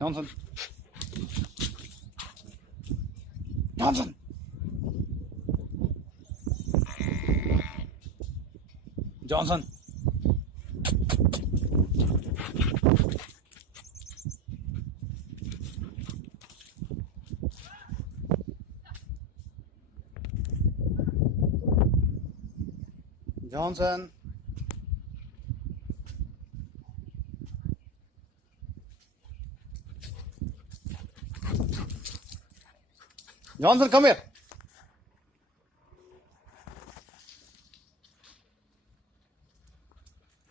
Johnson Johnson Johnson Johnson Johnson, come here.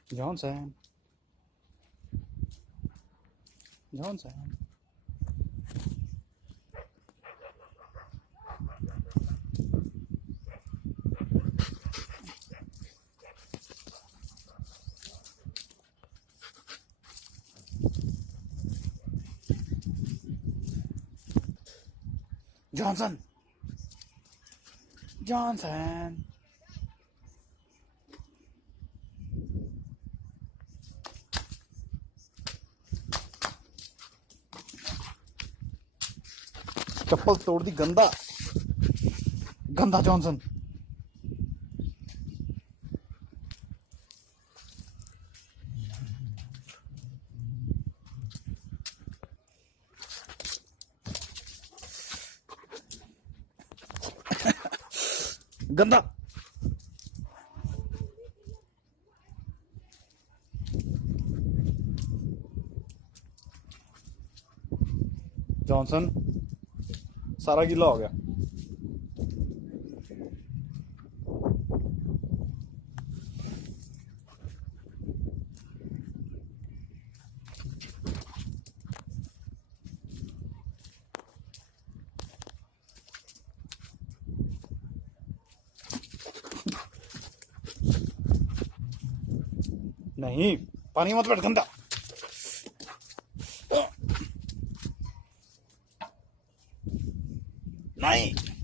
Johnson. Johnson. Johnson. Johnson. चप्पल तोड़ दी गंदा गंदा जॉनसन गंदा जॉनसन सारा गीला हो गया नहीं पानी मत बैठ गंदा नहीं